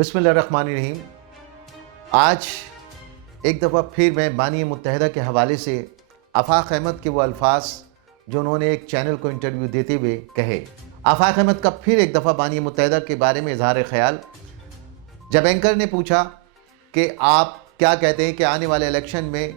बिस्मिल्लाहिर्रहमानिर्रहीम। आज एक दफ़ा फिर मैं बानी मुत्तहिदा के हवाले से आफाक अहमद के वो अल्फाज जो उन्होंने एक चैनल को इंटरव्यू देते हुए कहे। आफाक अहमद का फिर एक दफ़ा बानी मुत्तहिदा के बारे में इजहार ख्याल। जब एंकर ने पूछा कि आप क्या कहते हैं कि आने वाले इलेक्शन में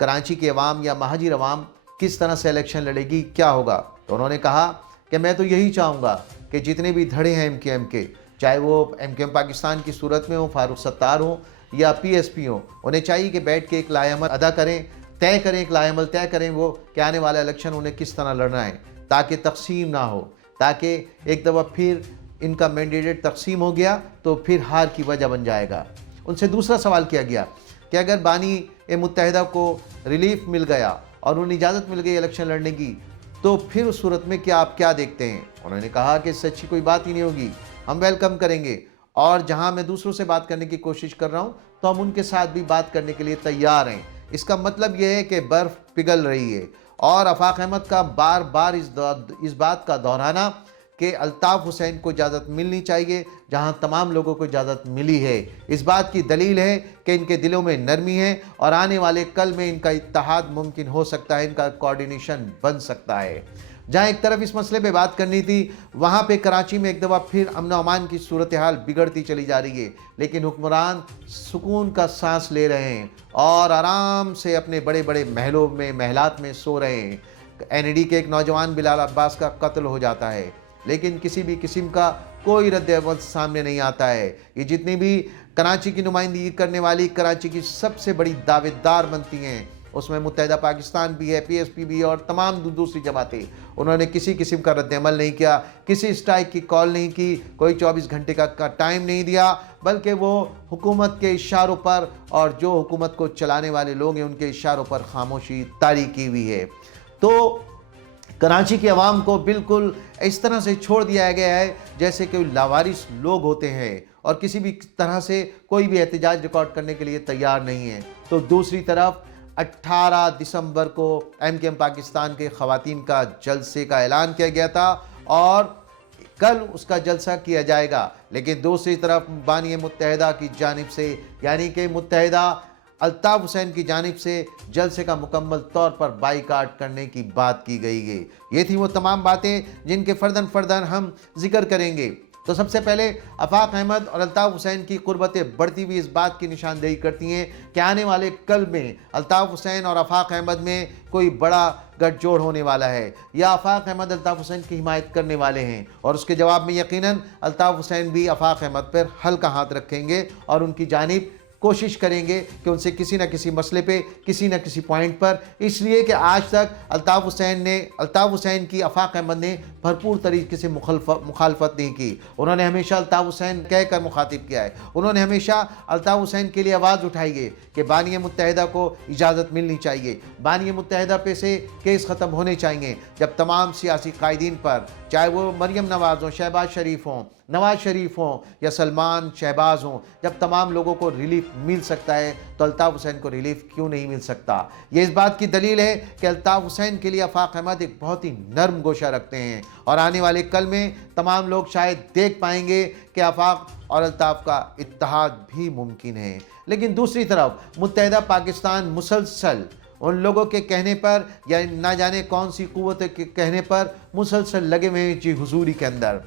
कराची के अवाम या महाजिर अवाम किस तरह से इलेक्शन लड़ेगी, क्या होगा, तो उन्होंने कहा कि मैं तो यही चाहूँगा कि जितने भी धड़े हैं एम के, चाहे वो एम पाकिस्तान की सूरत में हो, फारूक सत्तार हो या PSP हो, उन्हें चाहिए कि बैठ के एक लाएअमल अदा करें, तय करें, एक लाएअमल तय करें वो कि आने वाला इलेक्शन उन्हें किस तरह लड़ना है, ताकि तकसीम ना हो, ताकि एक दफ़ा फिर इनका मैंडेटेड तकसीम हो गया तो फिर हार की वजह बन जाएगा। उनसे दूसरा सवाल किया गया कि अगर बानी मुत्तहिदा को रिलीफ मिल गया और उन्हें इजाज़त मिल गई इलेक्शन लड़ने की, तो फिर उस सूरत में क्या आप क्या देखते हैं। उन्होंने कहा कि इससे अच्छी कोई बात ही नहीं होगी, हम वेलकम करेंगे, और जहां मैं दूसरों से बात करने की कोशिश कर रहा हूं तो हम उनके साथ भी बात करने के लिए तैयार हैं। इसका मतलब यह है कि बर्फ़ पिघल रही है। और आफाक अहमद का बार बार इस बात का दोहराना कि अल्ताफ़ हुसैन को इजाज़त मिलनी चाहिए जहां तमाम लोगों को इजाज़त मिली है, इस बात की दलील है कि इनके दिलों में नरमी है और आने वाले कल में इनका इत्तेहाद मुमकिन हो सकता है, इनका कोऑर्डिनेशन बन सकता है। जहां एक तरफ इस मसले पे बात करनी थी, वहां पे कराची में एक दफ़ा फिर अमन अमान की सूरत हाल बिगड़ती चली जा रही है, लेकिन हुक्मरान सुकून का सांस ले रहे हैं और आराम से अपने बड़े बड़े महलों में, महलात में सो रहे हैं। NAD के एक नौजवान बिलाल अब्बास का कत्ल हो जाता है, लेकिन किसी भी किस्म का कोई रद्द-ए-अमल सामने नहीं आता है। ये जितनी भी कराची की नुमाइंदगी करने वाली कराची की सबसे बड़ी दावेदार बनती हैं, उसमें मुत्तहिदा पाकिस्तान भी है, PSP भी है और तमाम दूसरी जमातें। उन्होंने किसी किस्म का रद्द-ए-अमल नहीं किया, किसी स्ट्राइक की कॉल नहीं की, कोई 24 घंटे का टाइम नहीं दिया, बल्कि वो हुकूमत के इशारों पर और जो हुकूमत को चलाने वाले लोग हैं उनके इशारों पर खामोशी तारी की हुई है। तो कराची के अवाम को बिल्कुल इस तरह से छोड़ दिया गया है जैसे कोई लावारिस लोग होते हैं और किसी भी तरह से कोई भी एहतजाज रिकॉर्ड करने के लिए तैयार नहीं है। तो दूसरी तरफ 18 दिसंबर को एम पाकिस्तान के ख़वातीन का जलसे का ऐलान किया गया था और कल उसका जलसा किया जाएगा, लेकिन दूसरी तरफ बानी मुत्तहिदा की जानिब से, यानी कि मुत्तहिदा अल्ताफ़ हुसैन की जानिब से जलसे का मुकम्मल तौर पर बाइकाट करने की बात की गई है। ये थी वो तमाम बातें जिनके फ़र्दन हम जिक्र करेंगे। तो सबसे पहले आफाक अहमद और अल्ताफ़ हुसैन की क़ुर्बतें बढ़ती हुई इस बात की निशानदेही करती हैं कि आने वाले कल में अल्ताफ़ हुसैन और आफाक अहमद में कोई बड़ा गठजोड़ होने वाला है, या आफाक अहमद अल्ताफ़ हुसैन की हिमायत करने वाले हैं, और उसके जवाब में यकीनन अल्ताफ़ हुसैन भी आफाक अहमद पर हल्का हाथ रखेंगे और उनकी जानिब कोशिश करेंगे कि उनसे किसी न किसी मसले पे, किसी न किसी पॉइंट पर, इसलिए कि आज तक अल्ताफ़ हुसैन की आफाक अहमद ने भरपूर तरीके से मुखालफत नहीं की। उन्होंने हमेशा अल्ताफ़ हुसैन कहकर मुखातिब किया है, उन्होंने हमेशा अल्ताफ़ हुसैन के लिए आवाज़ उठाई है कि बानी मुत्तहिदा को इजाज़त मिलनी चाहिए, बानी मुत्तहिदा पे से केस ख़त्म होने चाहिए। जब तमाम सियासी कायदीन पर, चाहे वो मरियम नवाज़ हों, शहबाज शरीफ हों, नवाज़ शरीफ हों या सलमान शहबाज हों, जब तमाम लोगों को रिलीफ मिल सकता है तो अल्ताफ़ हुसैन को रिलीफ क्यों नहीं मिल सकता। ये इस बात की दलील है कि अल्ताफ़ हुसैन के लिए आफाक अहमद एक बहुत ही नरम गोशा रखते हैं और आने वाले कल में तमाम लोग शायद देख पाएंगे कि आफाक और अल्ताफ़ का इत्तेहाद भी मुमकिन है। लेकिन दूसरी तरफ मुत्तहिदा पाकिस्तान मुसलसल उन लोगों के कहने पर या ना जाने कौन सी क़ुव्वत के कहने पर मुसलसल लगे हुए हैं जी हुजूरी के अंदर।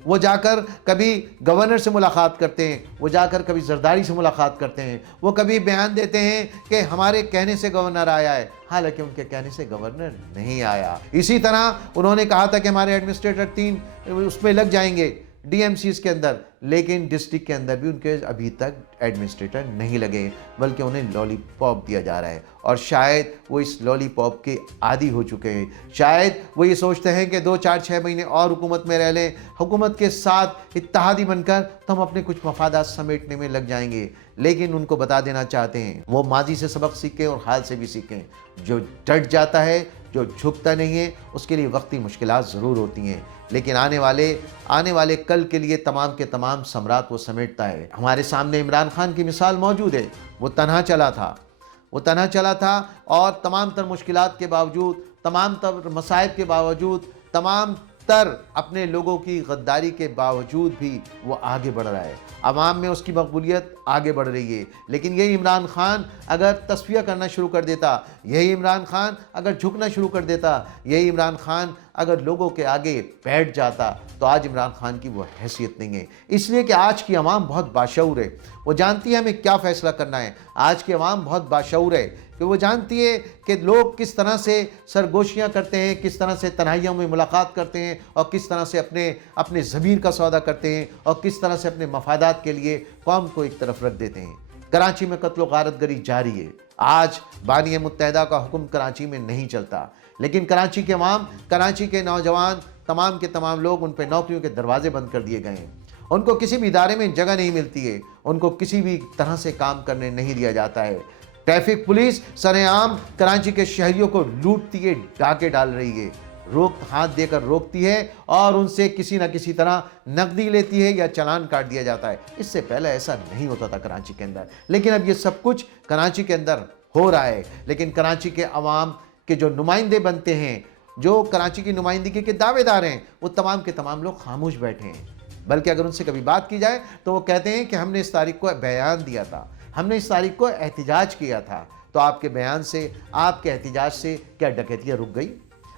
वो जाकर कभी गवर्नर से मुलाकात करते हैं, वो जाकर कभी जरदारी से मुलाकात करते हैं, वो कभी बयान देते हैं कि हमारे कहने से गवर्नर आया है, हालांकि उनके कहने से गवर्नर नहीं आया। इसी तरह उन्होंने कहा था कि हमारे एडमिनिस्ट्रेटर 3 उसमें लग जाएंगे DMCs के अंदर, लेकिन डिस्ट्रिक्ट के अंदर भी उनके अभी तक एडमिनिस्ट्रेटर नहीं लगे, बल्कि उन्हें लॉलीपॉप दिया जा रहा है और शायद वो इस लॉलीपॉप के आदी हो चुके हैं। शायद वो ये सोचते हैं कि 2, 4, 6 महीने और हुकूमत में रह लें, हुकूमत के साथ इत्तेहादी बनकर तो हम अपने कुछ मफादात समेटने में लग जाएंगे। लेकिन उनको बता देना चाहते हैं वो माजी से सबक सीखें और हाल से भी सीखें। जो डट जाता है, जो झुकता नहीं है, उसके लिए वक्ती मुश्किलात ज़रूर होती हैं, लेकिन आने वाले कल के लिए तमाम के तमाम सम्राट वो समेटता है। हमारे सामने इमरान खान की मिसाल मौजूद है। वो तन्हा चला था और तमाम तर मुश्किलात के बावजूद, तमाम तर मसाइब के बावजूद, तमाम تر اپنے لوگوں کی غداری کے باوجود بھی وہ آگے بڑھ رہا ہے، عوام میں اس کی مقبولیت آگے بڑھ رہی ہے۔ لیکن یہی عمران خان اگر تصفیہ کرنا شروع کر دیتا، یہی عمران خان اگر جھکنا شروع کر دیتا، یہی عمران خان اگر لوگوں کے آگے بیٹھ جاتا، تو آج عمران خان کی وہ حیثیت نہیں ہے۔ اس لیے کہ آج کی عوام بہت باشعور ہے، وہ جانتی ہے ہمیں کیا فیصلہ کرنا ہے۔ آج کی عوام بہت باشعور ہے کہ وہ جانتی ہے کہ لوگ کس طرح سے سرگوشیاں کرتے ہیں، کس طرح سے تنہائیوں میں ملاقات کرتے ہیں، اور کس طرح سے اپنے ضمیر کا سودا کرتے ہیں، اور کس طرح سے اپنے مفادات کے لیے قوم کو ایک طرف رکھ دیتے ہیں۔ کراچی میں قتل و غارت گری جاری ہے۔ آج بانی متحدہ کا حکم کراچی میں نہیں چلتا، لیکن کراچی کے عوام، کراچی کے نوجوان، تمام کے تمام لوگ، ان پہ نوکریوں کے دروازے بند کر دیے گئے ہیں۔ ان کو کسی بھی ادارے میں جگہ نہیں ملتی ہے، ان کو کسی بھی طرح سے کام کرنے نہیں دیا جاتا ہے۔ ٹریفک پولیس سرِ عام کراچی کے شہریوں کو لوٹتی ہے، ڈاکے ڈال رہی ہے، ہاتھ دے کر روکتی ہے، اور ان سے کسی نہ کسی طرح نقدی لیتی ہے یا چلان کاٹ دیا جاتا ہے۔ اس سے پہلے ایسا نہیں ہوتا تھا کراچی کے اندر، لیکن اب یہ سب کچھ کراچی کے اندر ہو رہا ہے۔ لیکن کراچی کے عوام کے جو نمائندے بنتے ہیں، جو کراچی کی نمائندگی کے دعوے دار ہیں، وہ تمام کے تمام لوگ خاموش بیٹھے ہیں۔ بلکہ اگر ان سے کبھی بات کی جائے تو وہ کہتے ہیں کہ ہم نے اس تاریخ کو بیان دیا تھا، ہم نے اس تاریخ کو احتجاج کیا تھا۔ تو آپ کے بیان سے، آپ کے احتجاج سے کیا ڈکیتیاں رک گئی؟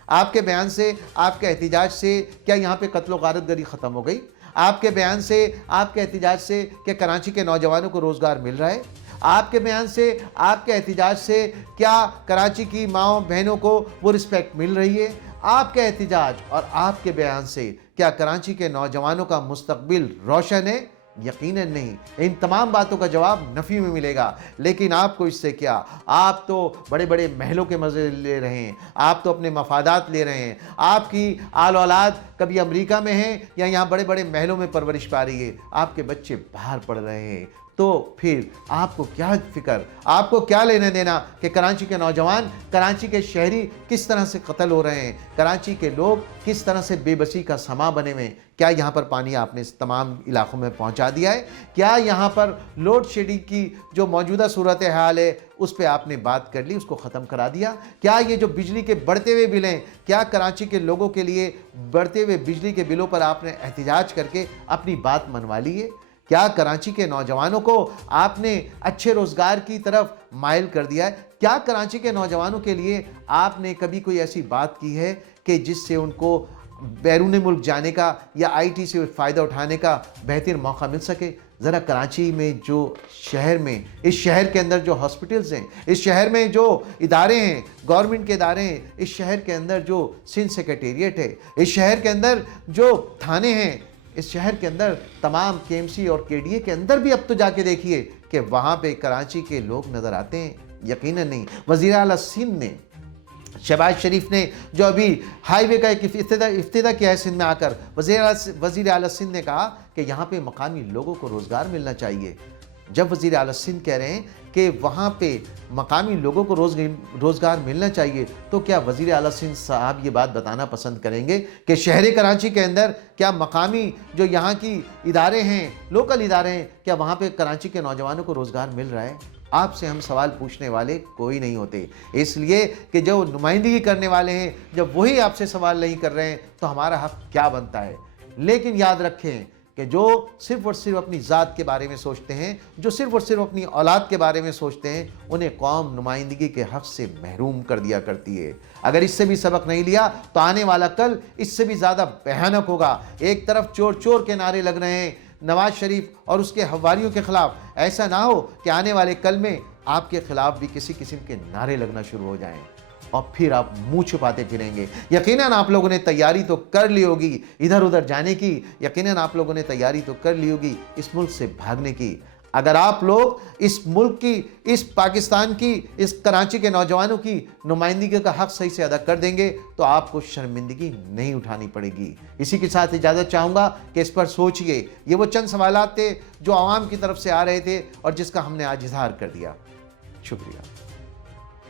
آپ کے بیان سے، آپ کے احتجاج سے کیا یہاں پہ قتل و غارت گری ختم ہو گئی؟ آپ کے بیان سے، آپ کے احتجاج سے کیا کراچی کے نوجوانوں کو روزگار مل رہا ہے؟ آپ کے بیان سے، آپ کے احتجاج سے کیا کراچی کی ماؤں بہنوں کو وہ رسپیکٹ مل رہی ہے؟ آپ کے احتجاج اور آپ کے بیان سے کیا کراچی کے نوجوانوں کا مستقبل روشن ہے؟ یقیناً نہیں۔ ان تمام باتوں کا جواب نفی میں ملے گا۔ لیکن آپ کو اس سے کیا؟ آپ تو بڑے بڑے محلوں کے مزے لے رہے ہیں، آپ تو اپنے مفادات لے رہے ہیں۔ آپ کی آل اولاد کبھی امریکہ میں ہیں یا یہاں بڑے بڑے محلوں میں پرورش پا رہی ہے، آپ کے بچے باہر پڑھ رہے ہیں۔ تو پھر آپ کو کیا فکر، آپ کو کیا لینا دینا کہ کراچی کے نوجوان، کراچی کے شہری کس طرح سے قتل ہو رہے ہیں، کراچی کے لوگ کس طرح سے بے بسی کا سما بنے ہوئے ہیں؟ کیا یہاں پر پانی آپ نے اس تمام علاقوں میں پہنچا دیا ہے؟ کیا یہاں پر لوڈ شیڈنگ کی جو موجودہ صورتحال ہے اس پہ آپ نے بات کر لی، اس کو ختم کرا دیا؟ کیا یہ جو بجلی کے بڑھتے ہوئے بل ہیں، کیا کراچی کے لوگوں کے لیے بڑھتے ہوئے بجلی کے بلوں پر آپ نے احتجاج کر کے اپنی بات منوا لی ہے؟ کیا کراچی کے نوجوانوں کو آپ نے اچھے روزگار کی طرف مائل کر دیا ہے؟ کیا کراچی کے نوجوانوں کے لیے آپ نے کبھی کوئی ایسی بات کی ہے کہ جس سے ان کو بیرون ملک جانے کا یا آئی ٹی سے فائدہ اٹھانے کا بہتر موقع مل سکے؟ ذرا کراچی میں جو شہر میں، اس شہر کے اندر جو ہاسپٹلز ہیں، اس شہر میں جو ادارے ہیں، گورنمنٹ کے ادارے ہیں، اس شہر کے اندر جو سندھ سیکریٹریٹ ہے، اس شہر کے اندر جو تھانے ہیں، اس شہر کے اندر تمام کے ایم سی اور کے ڈی اے کے اندر بھی اب تو جا کے دیکھیے کہ وہاں پہ کراچی کے لوگ نظر آتے ہیں؟ یقیناً نہیں۔ وزیر اعلیٰ سندھ نے، شہباز شریف نے جو ابھی ہائی وے کا ایک افتتاح کیا ہے سندھ میں آ کر، وزیر اعلیٰ سندھ نے کہا کہ یہاں پہ مقامی لوگوں کو روزگار ملنا چاہیے۔ جب وزیر اعلیٰ سندھ کہہ رہے ہیں کہ وہاں پہ مقامی لوگوں کو روزگار ملنا چاہیے، تو کیا وزیر اعلیٰ سندھ صاحب یہ بات بتانا پسند کریں گے کہ شہر کراچی کے اندر کیا مقامی جو یہاں کی ادارے ہیں، لوکل ادارے ہیں، کیا وہاں پہ کراچی کے نوجوانوں کو روزگار مل رہا ہے؟ آپ سے ہم سوال پوچھنے والے کوئی نہیں ہوتے، اس لیے کہ جو نمائندگی کرنے والے ہیں جب وہی آپ سے سوال نہیں کر رہے ہیں تو ہمارا حق کیا بنتا ہے؟ لیکن یاد رکھیں کہ جو صرف اور صرف اپنی ذات کے بارے میں سوچتے ہیں، جو صرف اور صرف اپنی اولاد کے بارے میں سوچتے ہیں، انہیں قوم نمائندگی کے حق سے محروم کر دیا کرتی ہے۔ اگر اس سے بھی سبق نہیں لیا تو آنے والا کل اس سے بھی زیادہ بھیانک ہوگا۔ ایک طرف چور چور کے نعرے لگ رہے ہیں نواز شریف اور اس کے حواریوں کے خلاف، ایسا نہ ہو کہ آنے والے کل میں آپ کے خلاف بھی کسی قسم کے نعرے لگنا شروع ہو جائیں اور پھر آپ منہ چھپاتے پھریں گے۔ یقیناً آپ لوگوں نے تیاری تو کر لی ہوگی ادھر ادھر جانے کی، یقیناً آپ لوگوں نے تیاری تو کر لی ہوگی اس ملک سے بھاگنے کی۔ اگر آپ لوگ اس ملک کی، اس پاکستان کی، اس کراچی کے نوجوانوں کی نمائندگی کا حق صحیح سے ادا کر دیں گے تو آپ کو شرمندگی نہیں اٹھانی پڑے گی۔ اسی کے ساتھ اجازت چاہوں گا کہ اس پر سوچئے۔ یہ وہ چند سوالات تھے جو عوام کی طرف سے آ رہے تھے اور جس کا ہم نے آج اظہار کر دیا۔ شکریہ۔